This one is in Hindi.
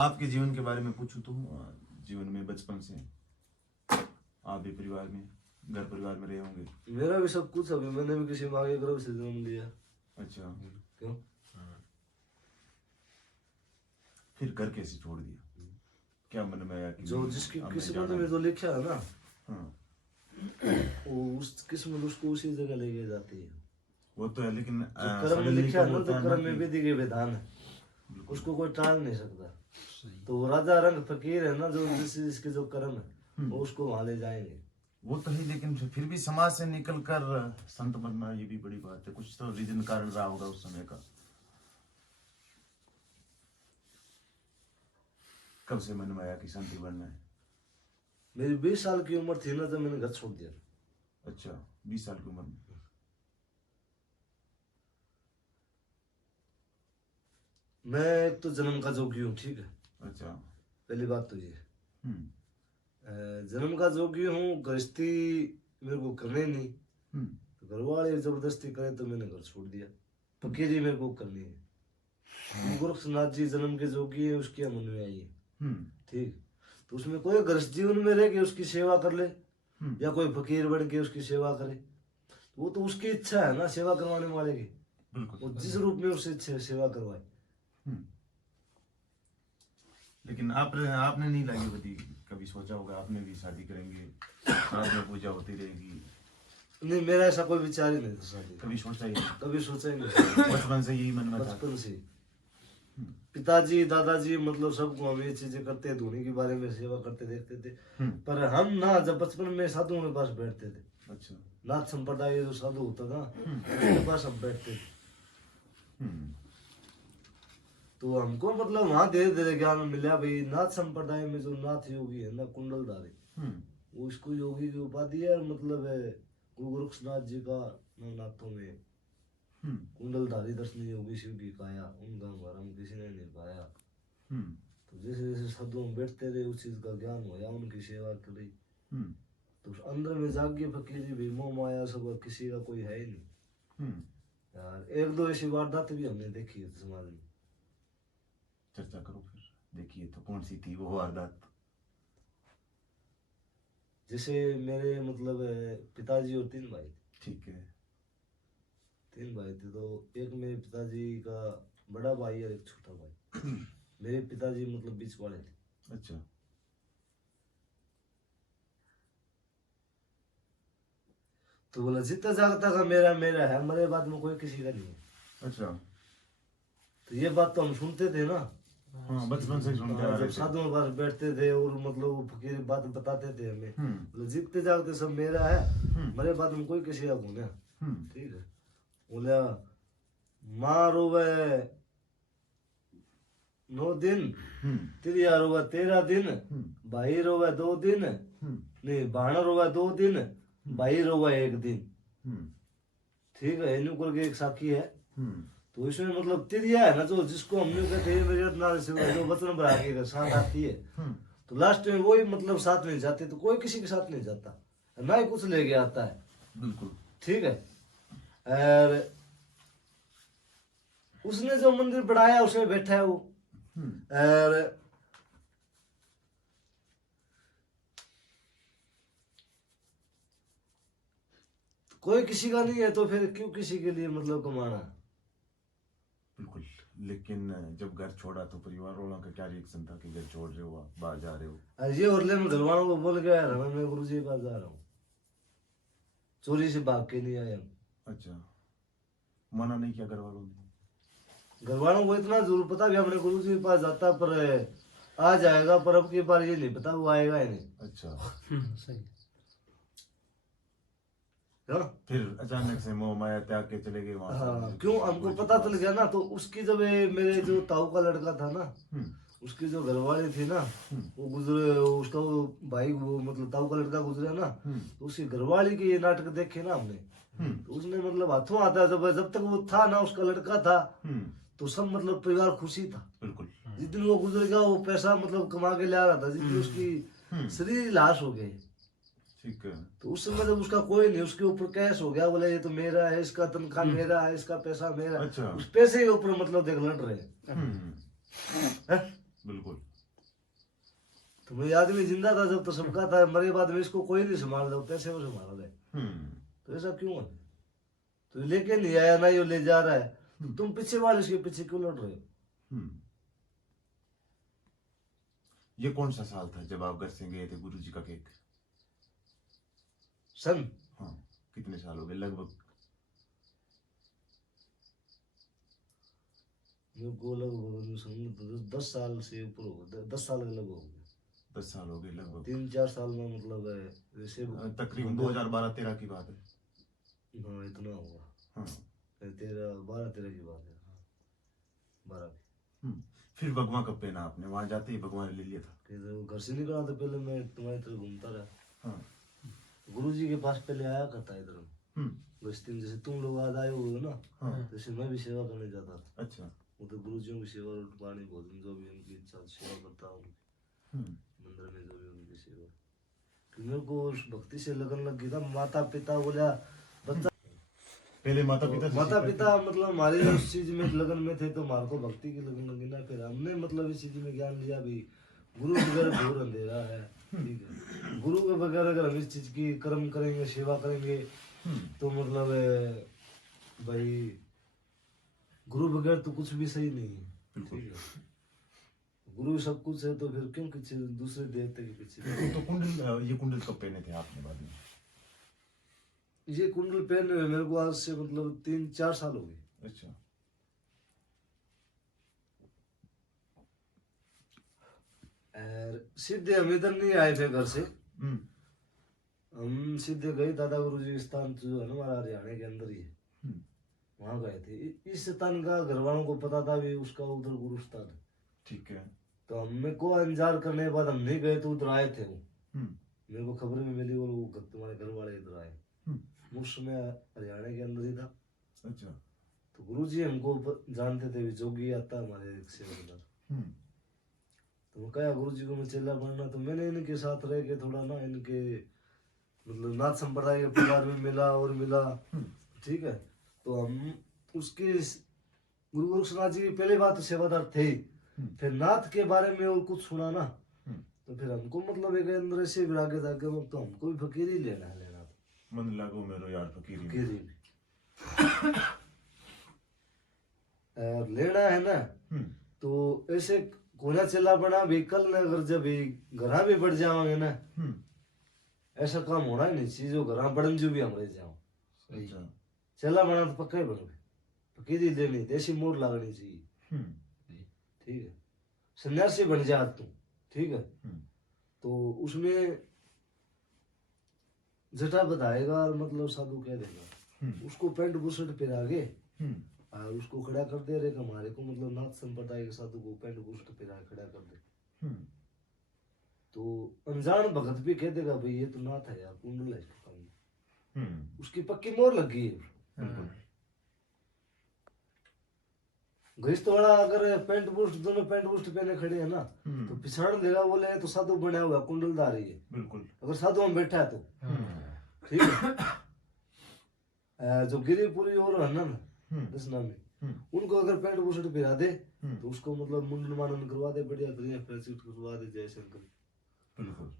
आपके जीवन के बारे में पूछूं तो जीवन में बचपन से आप भी परिवार में घर परिवार में रहे होंगे। मेरा भी सब कुछ अभी, मैंने भी किसी माँ के गर्भ से जन्म लिया। अच्छा, क्यों? फिर घर कैसे छोड़ दिया? क्या मन में आया कि जो जिसकी अब मैं किस्मत जाना में है? जो लिखा है ना, हाँ, वो उस किस्मत उसको उसी जगह लेके जाती है। वो तो है, लेकिन जो कर्म में सडनली लिखा है कब ना, होता तो है ना कर्म में कि विधि के विधान है, बिल्कुल। उसको कोई टाल नहीं सकता। तो वो राजा रंग फकीर है ना, जो जिसके जो कर्म है वो उसको वहां ले जाएंगे। वो तो है, लेकिन फिर भी समाज से निकलकर संत बनना ये भी बड़ी बात है। कुछ तो रीजन कारण रहा होगा उस समय का। कब से मन में आया कि संत ही बनना है? मेरी 20 साल की उम्र थी ना, जब मैंने घर छोड़ दिया। अच्छा, 20 साल की उम्र में। मैं एक तो जन्म का जोगी हूँ, ठीक है, अच्छा। पहली बात तो ये। हम्म जन्म का जोगी हूँ, गृहस्थी मेरे को करने नहीं, हम्म तो घर वाले जबरदस्ती करे तो मैंने घर छोड़ दिया। फकीरी मेरे को करनी है। गोरखनाथ जी जन्म के जोगी है, उसकी मन में आई है, हम्म ठीक। तो उसमें कोई गृहस्थ जीवन में रह के उसकी सेवा कर ले, या कोई फकीर बन के उसकी सेवा करे, तो वो तो उसकी इच्छा है ना, सेवा करवाने वाले की। बिल्कुल। वो जिस रूप में उससे सेवा करवाए। हम्म। लेकिन आपने नहीं लगी होती, कभी सोचा होगा आपने भी शादी करेंगे, साथ में पूजा होती रहेगी? नहीं, मेरा ऐसा कोई विचार ही नहीं था शादी का। कभी सोचा ही नहीं? कभी सोचा ही नहीं। बचपन से यही मन में था? बचपन से पिताजी दादाजी मतलब सबको हम ये चीजें करते थे, उन्हीं के बारे में सेवा करते देखते थे। पर हम ना जब बचपन में साधुओं के पास बैठते थे, अच्छा। नाथ संप्रदाय जो साधु होता था उसके पास हम बैठते थे, तो हमको मतलब वहां धीरे धीरे ज्ञान मिला भाई, नाथ संप्रदाय में जो नाथ योगी है ना, कुंडलधारी, वो इसको योगी की उपाधि है। और मतलब गुरु गोरक्षनाथ जी का नवनाथों में कुंडलधारी दर्शन योगी शिव की काया, उनका भरम किसी ने नहीं पाया। तो जैसे जैसे साधु में बैठते रहे, उस चीज का ज्ञान होया, उनकी सेवा करी, तो अंदर में जागिए फकीरी भी, मोह माया सब किसी का कोई है ही नहीं। यार एक दो ऐसी वारदात भी हमने देखी है समाज में। चर्चा करो फिर, देखिए तो कौन सी थी वो वारदात? जैसे मेरे मतलब पिताजी और 3 भाई। ठीक है। 3 भाई थे, तो एक मेरे पिताजी का बड़ा भाई और एक छोटा भाई। मेरे पिताजी मतलब बीच वाले थे। अच्छा। तो बोला जितना जागता का मेरा मेरा है, मेरे बाद में कोई किसी का नहीं है। अच्छा। तो ये बात तो हम सुनते थे ना। हाँ, बचपन से सुनते आ हाँ, रहे जब थे। साधुओं के पास बैठते थे और मतलब वो फकीर बात बताते थे हमें, बोले जितने जागते सब मेरा है, मेरे बाद में कोई किसी का कौन है। ठीक है। बोला माँ रोवे 9 दिन, तिरिया रोवे 13 दिन, भाई रोवे 2 दिन, नहीं भाण रोवे 2 दिन, भाई रोवे 1 दिन। ठीक है, इन्हीं करके एक साखी है। तो इसमें मतलब तिरिया है ना, जो जिसको हमने कहते हैं मेरे नाल से जो वचन भरा के साथ आती है, तो लास्ट में वही मतलब साथ में जाते, तो कोई किसी के साथ नहीं जाता, ना ही कुछ लेके आता है। बिल्कुल। ठीक है। और उसने जो मंदिर बनाया उसमें बैठा है वो, और कोई किसी का नहीं है, तो फिर क्यों किसी के लिए मतलब कमाना? बिल्कुल। लेकिन जब घर छोड़ा तो परिवार वालों का क्या रिएक्शन था कि घर छोड़ रहे हो, आप बाहर जा रहे हो? और ये और मैं घर वालों को बोल के आया था, मैं गुरु जी के पास जा रहा हूँ, चोरी से भाग के नहीं आया। अच्छा, मना नहीं किया घर वालों ने? घर वालों को इतना जरूर पता भी अपने गुरु जी के पास जाता, पर आ जाएगा, पर अब की बार ये नहीं पता वो आएगा ही नहीं। अच्छा। सही। हाँ? फिर अचानक से मोह माया त्याग के चले गए वहां से? हाँ, क्यों हमको पता चल गया ना। तो उसकी जब मेरे जो ताऊ का लड़का था ना, उसकी जो घरवाली थी ना, वो गुजरे, उसका वो भाई वो मतलब ताऊ का लड़का गुजरा ना, तो उसकी घरवाली के ये नाटक देखे ना हमने, तो उसने मतलब हाथों आता जब तक वो था ना, उसका लड़का था, तो सब मतलब परिवार खुशी था। बिल्कुल। जिस दिन वो गुजर गया, वो पैसा मतलब कमा के ला रहा था, जिस दिन उसकी शरीर लाश हो गई, ठीक है, तो उस समय जब उसका कोई नहीं, उसके ऊपर कैश हो गया, बोले ये तो मेरा है, इसका तनख्वाह मेरा है, इसका पैसा मेरा। अच्छा। उस पैसे के ऊपर मतलब देख लड़ रहे हैं। बिल्कुल। तो मैं आदमी जिंदा था जब तो सबका था, मरे बाद में इसको कोई नहीं संभाल दो, कैसे वो संभाल दे? तो ऐसा क्यों है? तो लेके नहीं आया ना, ये ले जा रहा है, तो तुम पीछे वाले इसके पीछे क्यों लड़ रहे हो? ये कौन सा साल था जब आप घर से गए थे गुरुजी का केक? सन हाँ, कितने साल हो गए लगभग? मेरे को लगभग 10 साल से ऊपर हो गए, 10 साल के लगभग हो गए। 10 साल हो गए लगभग। 3-4 साल में मतलब है जैसे तकरीबन 2012-13 की बात है। हाँ इतना होगा। हाँ 12-13 की बात है। हाँ 12 फिर भगवान कब पहना आपने? वहां जाते ही भगवान ले लिया था? तो घर से निकला तो पहले मैं तुम्हारी तरफ घूमता रहा। हाँ गुरुजी के पास पहले आया करता इधर बस्ती में, जैसे तुम लोग आज आए हुए हो ना, हाँ। जैसे मैं भी सेवा करने जाता था। अच्छा। वो तो गुरुजियों की सेवा, रोटी पानी भोजन जो भी उनकी इच्छा सेवा करता हूँ मंदिर में, जो भी उनकी सेवा। कि मेरे को उस भक्ति से लगन लग गया था। माता पिता बोला बच्चा, पहले माता पिता मतलब हमारे उस चीज में लगन में थे, तो हमारे को भक्ति की लगन लगी ना। फिर हमने मतलब इस चीज में ज्ञान लिया भी गुरु बगैर घोर अंधेरा है। ठीक है, गुरु के बगैर अगर हम इस चीज की कर्म करेंगे, सेवा करेंगे, तो मतलब भाई गुरु बगैर तो कुछ भी सही नहीं है। ठीक है, गुरु सब कुछ है, तो फिर क्यों किसी दूसरे देवते के पीछे? तो कुंडल, ये कुंडल कब पहने थे आपने बाद में? ये कुंडल पहने हुए मेरे को आज से मतलब 3-4 साल हो गए। अच्छा। सीधे हम इधर नहीं आए थे घर से, हम सीधे गए दादा गुरु जी स्थान जो है ना हमारा हरियाणा के अंदर ही है, वहां गए थे। इस स्थान का घर वालों को पता था भी उसका उधर गुरु स्थान है। ठीक है, तो हमें को इंतजार करने के बाद हम नहीं गए, तो उधर आए थे वो। मेरे को खबर में मिली और वो तुम्हारे घर वाले इधर आए। उस समय हरियाणा के अंदर ही था। अच्छा। तो गुरु जी हमको जानते थे, जोगी आता हमारे सेवादार। तो वो कहा गुरु जी को मैं चेला बनना, तो मैंने इनके साथ रह के थोड़ा ना इनके मतलब नाथ संप्रदाय के परिवार में मिला और मिला। ठीक है, तो हम उसके गुरु गोरक्षनाथ जी की पहले बात तो सेवादार थे, फिर नाथ के बारे में और कुछ सुना ना, तो फिर हमको मतलब एक अंदर से विराग था कि तो हमको भी फकीर ही लेना है। मन लागो मेरो यार फकीरी लेना है ना, तो ऐसे कोना चला बना भी कल न अगर जब घर भी बढ़ जाओगे ना, ऐसा काम होना ही नहीं चाहिए जो घर बढ़न जो भी हम रह जाओ। चला बना तो पक्का ही बनोगे, फकीरी लेनी, देसी मोर लागनी चाहिए। ठीक है, सन्यासी बन जा तू। ठीक है, तो उसमें जटा बताएगा और मतलब साधु कह देगा, उसको पेंट बुशर्ट पिरागे और उसको खड़ा कर दे रे हमारे को मतलब नाथ संप्रदाय के साधु को पेंट बुशर्ट पिरा खड़ा कर दे, तो अनजान भगत भी कह देगा भाई ये तो नाथ है यार, कुंडल है इसका काम, उसकी पक्की मोहर लग गई है। गृहस्थ वाला अगर पेंट बुस्ट, दोनों पेंट बुस्ट पहने खड़े हैं ना, तो पिछाड़ देगा बोले तो साधु बना हुआ कुंडलदारी है। बिल्कुल, अगर साधु में बैठा है तो ठीक है। जो गिरिपुरी और है ना दसना में, उनको अगर पेंट बुशर्ट पिरा दे तो उसको मतलब मुंडन मानन करवा दे, बढ़िया बढ़िया करवा दे, जय शंकर। बिल्कुल,